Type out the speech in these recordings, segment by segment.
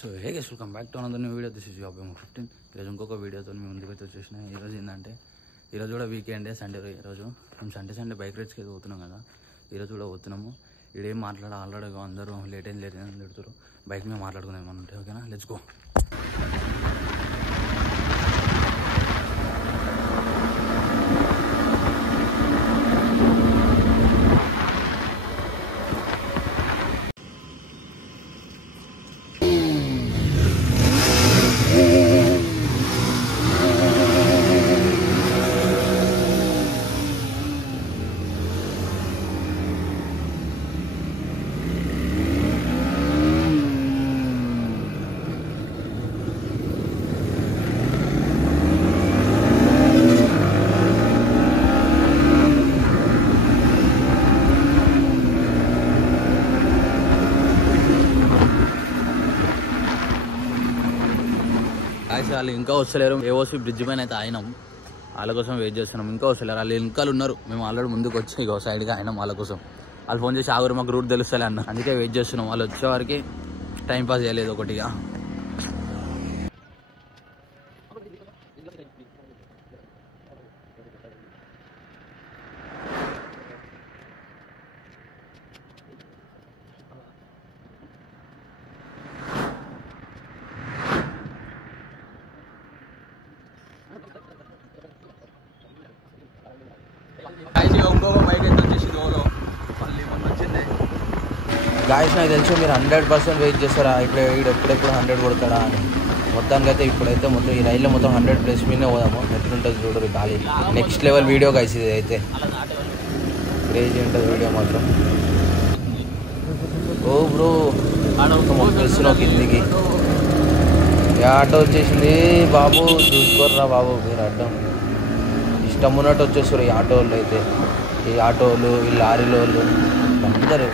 So hey guys, welcome back to another new video. This is your 15. ఈరోజు ఇంకొక వీడియోతో మీ ముందుకైతే వచ్చేసిన. ఈరోజు ఏంటంటే ఈరోజు కూడా వీకెండ్ సండే. ఈరోజు మేము సండే బైక్ రైడ్స్కి అయితే పోతున్నాం కదా. ఈరోజు కూడా పోతున్నాము. ఇడేం ఆల్రెడీ అందరూ లేట్ అని తిడుతారు. బైక్ మీద మాట్లాడుకుందాం ఏమన్నా. ఓకేనా, లెట్స్ గో. వాళ్ళు ఇంకా వస్తలేరు. ఏఓసి బ్రిడ్జ్ పైన అయితే ఆయనం, వాళ్ళ కోసం వెయిట్ చేస్తున్నాం. ఇంకా వస్తలేరు, వాళ్ళు ఇంకా ఉన్నారు. మేము ఆల్రెడీ ముందుకు వచ్చి ఇక సైడ్గా అయినాం వాళ్ళ కోసం. వాళ్ళు ఫోన్ చేసి ఆగురు, మాకు రూట్ తెలుస్తలే అన్న. అందుకే వెయిట్ చేస్తున్నాం. వాళ్ళు వచ్చేవారికి టైం పాస్ చేయలేదు ఒకటిగా. గాయస్, నాకు తెలుసు మీరు 100% వెయిట్ చేస్తారా ఎప్పుడెప్పుడు 100 కొడతాడా అని. మొత్తానికి అయితే ఇప్పుడైతే మొత్తం ఈ రైల్లో మొత్తం 100+ మీదే పోదాము. ఎట్లుంటుంది చూడరు ఖాళీ. నెక్స్ట్ లెవెల్ వీడియో గాయస్ ఇది అయితే. క్రేజీ ఉంటుంది వీడియో మాత్రం. ఓ బ్రో, వస్తున్నావు కిందికి. ఏ ఆటో వచ్చేసింది బాబు, చూసుకోర్రా బాబు. మీరు అడ్డం ఇష్టం ఉన్నట్టు వచ్చేస్తారు ఈ ఆటో వాళ్ళు అయితే. ఈ ఆటోలు, ఈ లారీలో వాళ్ళు అందరూ.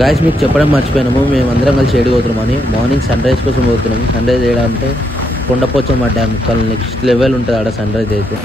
గాయస్, మీకు చెప్పడం మర్చిపోయినాము. మేమందరం కలిసి ఏడు పోతున్నామని. మార్నింగ్ సన్ రైజ్ కోసం పోతున్నాము. సన్ రైజ్ చేయడానికి కొండపోచమ్మ డ్యామ్ నెక్స్ట్ లెవెల్ ఉంటుంది ఆడ సన్ రైజ్ అయితే.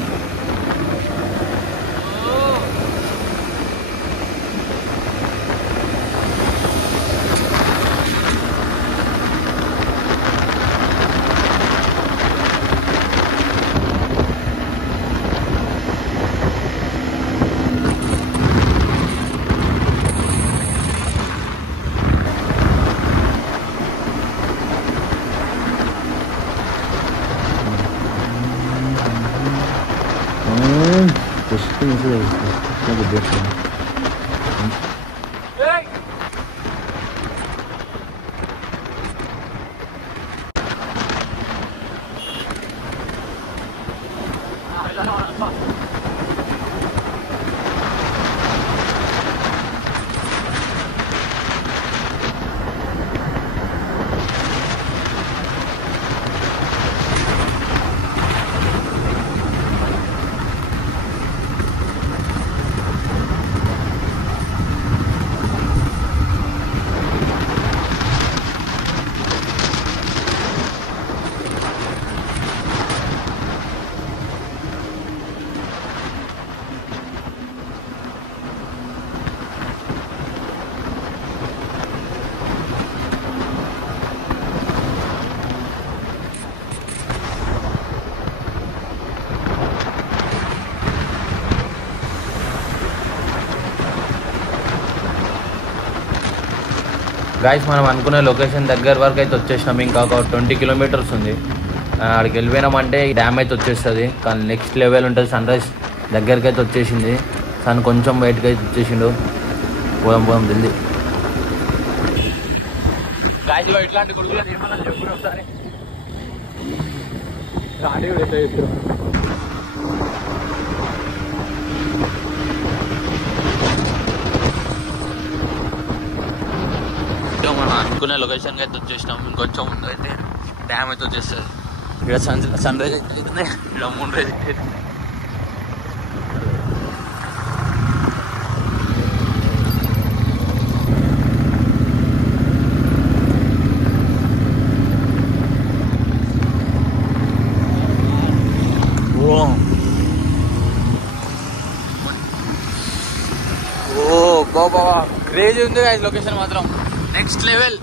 గాయస్, మనం అనుకునే లొకేషన్ దగ్గర వరకు అయితే వచ్చేసినాం. ఇంకా ఒక 20 కిలోమీటర్స్ ఉంది. అక్కడికి వెళ్ళిపోయినామంటే డ్యామ్ అయితే వచ్చేస్తుంది. కానీ నెక్స్ట్ లెవెల్ ఉంటుంది. సన్ రైజ్ దగ్గరికి అయితే వచ్చేసింది. సన్ కొంచెం బయటకు అయితే వచ్చేసిండు. పోదాం జల్దీ. గాయస్, ఇట్లాంటి కొడుకులు చెప్పిన ఒకసారి మనం అనుకునే లొకేషన్కి అయితే వచ్చేసినాం. ఇంకొంచెం ముందు అయితే డ్యామ్ అయితే వచ్చేస్తుంది. ఇక్కడ సన్ రైజ్ అయితే అవుతున్నాయి, ఇక్కడ మూన్ రైజ్ అయితే. ఉంది గైస్ లొకేషన్ మాత్రం నెక్స్ట్ లెవెల్.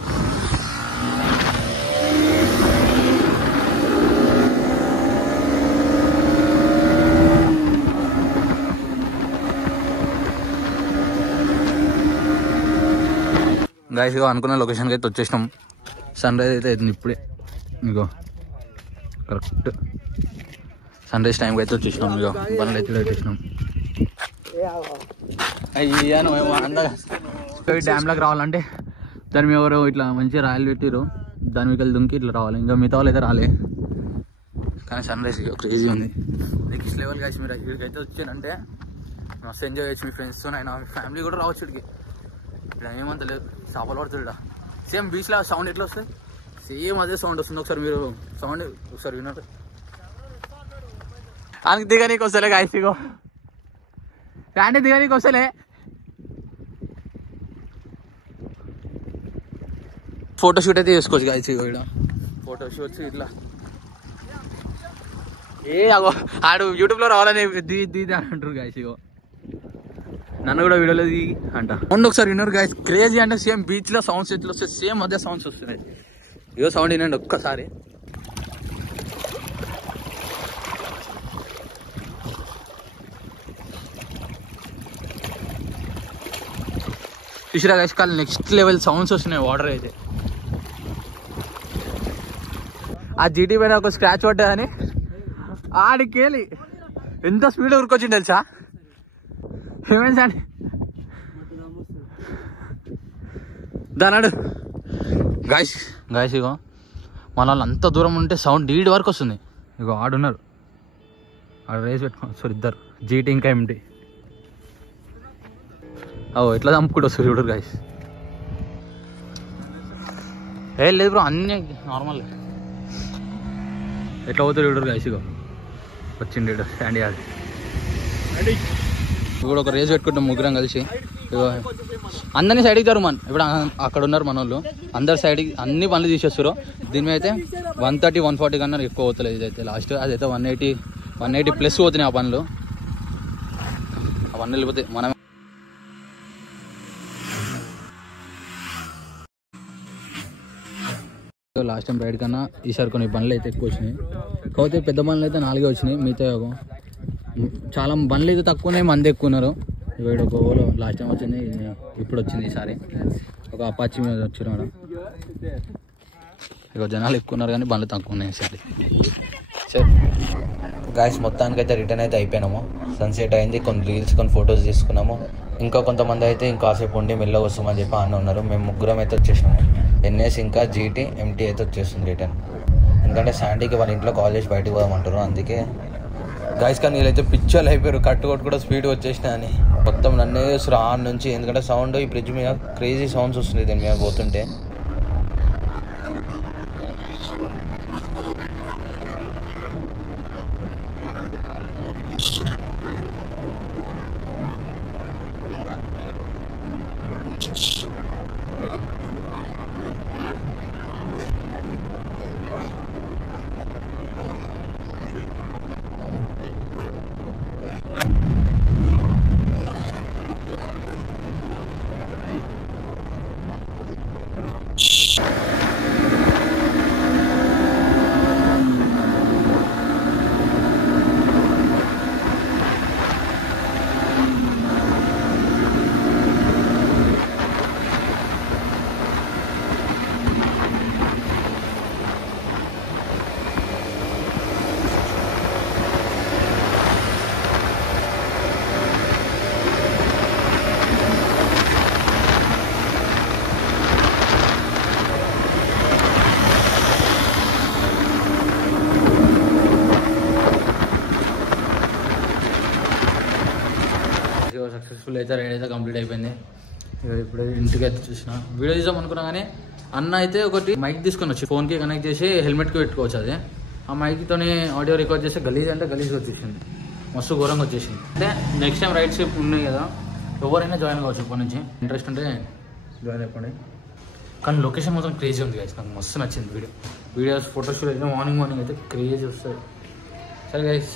గైస్ ఇగో అనుకున్న లొకేషన్కి అయితే వచ్చేసినాం. సన్ రైజ్ అయితే అవుతుంది ఇప్పుడే. ఇగో కరెక్ట్ సన్ రైజ్ టైంకి అయితే వచ్చేసినాం. ఇగో పనులు అయితే వచ్చేసినాం. అయ్యా నువ్వేమో అందగా డ్యామ్లోకి రావాలంటే దాని మీద ఎవరో ఇట్లా మంచిగా రాయలు పెట్టిరు, దాని మీద దుంకి ఇట్లా రావాలి. ఇంకా మిగతా వాళ్ళు అయితే రాలే. కానీ సన్ రైజ్ క్రేజీ ఉంది. Next level guys. మీరు ఇక్కడికి అయితే వచ్చానంటే మస్తు ఎంజాయ్ చేయొచ్చు మీ ఫ్రెండ్స్తో. అయినా ఫ్యామిలీ కూడా రావచ్చు ఇక్కడికి. ఇక్కడ ఏమంత లేదు, చేపలు పడుతుంది. సేమ్ బీచ్లో సౌండ్ ఎట్లా వస్తుంది, సేమ్ అదే సౌండ్ వస్తుంది. ఒకసారి మీరు సౌండ్ ఒకసారి విన్నారు. ఆయనకి దిగనీకి వస్తలే గాయస్. ఇగో ఫ్యాన్ దిగనీకి వస్తలే. ఫోటోషూట్ అయితే చేసుకోవచ్చు గాయస్. ఇగో ఇక్కడ ఫోటోషూట్స్ ఇట్లా అగో ఆడు యూట్యూబ్లో రావాలని దిగి అంటారు గాయస్. ఇగో నన్ను కూడా వీడియోలో దిగి అంట. సౌండ్ ఒకసారి విన్నారు గాయస్. క్రేజీ అంటే సేమ్ బీచ్లో సౌండ్స్ ఎట్లా వస్తాయి సేమ్ అదే సౌండ్స్ వస్తున్నాయి. ఇగో సౌండ్ వినండి ఒక్కసారి. చూసిరా గైస్, కానీ నెక్స్ట్ లెవెల్ సౌండ్స్ వస్తున్నాయి. వాటర్ అయితే ఆ జీటీ పైన ఒక స్క్రాచ్ పడ్డదని ఆడికేలి ఎంత స్పీడ్ ఉరికొచ్చింది తెలుసా. ఏమైంది సార్ దానాడు గాయస్. గాయస్ ఇగో మన వాళ్ళు అంత దూరం ఉంటే సౌండ్ డీడ్ వరకు వస్తుంది. ఇగో ఆడున్నారు, ఆడ రేస్ పెట్టుకున్నారు. సో ఇద్దరు జీటీ ఇంకా ఎంటీ. ఎట్లా చంపుకుంటూ వస్తుంది చూడరు గాయస్. లేదు బ్రో అన్నీ నార్మల్. ఎట్లా పోతుంది చూడరు గాయస్. ఇగో వచ్చింది శాండీ అది ఇప్పుడు ఒక రేస్ పెట్టుకుంటాం ముగ్గురం కలిసి. ఇగో అందరినీ సైడ్కి జరుమాన్. ఇప్పుడు అక్కడ ఉన్నారు మన వాళ్ళు, అందరు సైడ్కి అన్ని పనులు తీసేస్తారు. దీని మీద అయితే 130, 140 కన్నా ఎక్కువ పోతలేదు. ఇదైతే లాస్ట్ అదైతే 180 ప్లస్ పోతున్నాయి ఆ పనులు. అవన్నీ వెళ్ళిపోతాయి. మనం లాస్ట్ టైం రైడ్ కన్నా ఈసారి కొన్ని బండ్లు అయితే ఎక్కువ వచ్చినాయి. కాకపోతే పెద్ద బండ్లు అయితే 4 వచ్చినాయి. మిగతా చాలా బండ్లు అయితే తక్కువనే, మంది ఎక్కువ ఉన్నారు. వీడు ఒక ఓలో లాస్ట్ టైం వచ్చింది, ఇప్పుడు వచ్చింది ఈసారి. ఒక అపాచీ మీద వచ్చారు మేడం. ఇక జనాలు ఎక్కువ ఉన్నారు కానీ బండ్లు తక్కువ ఉన్నాయి ఈసారి. సరే గాయస్, మొత్తానికైతే రిటర్న్ అయితే అయిపోయినాము. సన్సెట్ అయింది, కొన్ని రీల్స్ కొన్ని ఫొటోస్ తీసుకున్నాము. ఇంకా కొంతమంది అయితే ఇంకాసేపు ఉండి మెల్లగా వస్తామని చెప్పి అన్న ఉన్నారు. మేము ముగ్గురం అయితే వచ్చేసినాము. ఎన్ఎస్ ఇంకా జీటీ ఎంటీ అయితే వచ్చేస్తుంది రిటర్న్. ఎందుకంటే శాండీకి వాళ్ళ ఇంట్లో కాల్ చేసి బయటకు పోదామంటారు. అందుకే గాయస్. కానీ వీళ్ళైతే పిచ్చోళ్ళు అయిపోయారు, కట్టుకోటి కూడా స్పీడ్గా వచ్చేసినా అని మొత్తం నన్నే ఆన్ నుంచి. ఎందుకంటే సౌండ్ ఈ బ్రిడ్జ్ మీద క్రేజీ సౌండ్స్ వస్తుంది దీని మీద పోతుంటే. సక్సెస్ఫుల్ అయితే రైడ్ అయితే కంప్లీట్ అయిపోయింది. ఇప్పుడు ఇంటికి అయితే చూసిన వీడియో తీసాం అనుకున్నా కానీ అన్న అయితే ఒకటి మైక్ తీసుకొని వచ్చి ఫోన్కి కనెక్ట్ చేసి హెల్మెట్కి పెట్టుకోవచ్చు. అది ఆ మైక్తోనే ఆడియో రికార్డ్ చేస్తే గలీజ్ అంటే గలీజ్గా వచ్చేసింది, మస్తు ఘోరంగా వచ్చేసింది. అంటే నెక్స్ట్ టైం రైడ్స్ ఉన్నాయి కదా, ఎవరైనా జాయిన్ కావచ్చు. ఇప్పటి నుంచి ఇంట్రెస్ట్ ఉంటే జాయిన్ అయిపోండి. కానీ లొకేషన్ మాత్రం క్రేజీ ఉంది గైస్, నాకు మస్తు నచ్చింది. వీడియోస్ ఫోటోషూట్ అయితే మార్నింగ్ అయితే క్రేజీ వస్తాయి. సరే గైస్.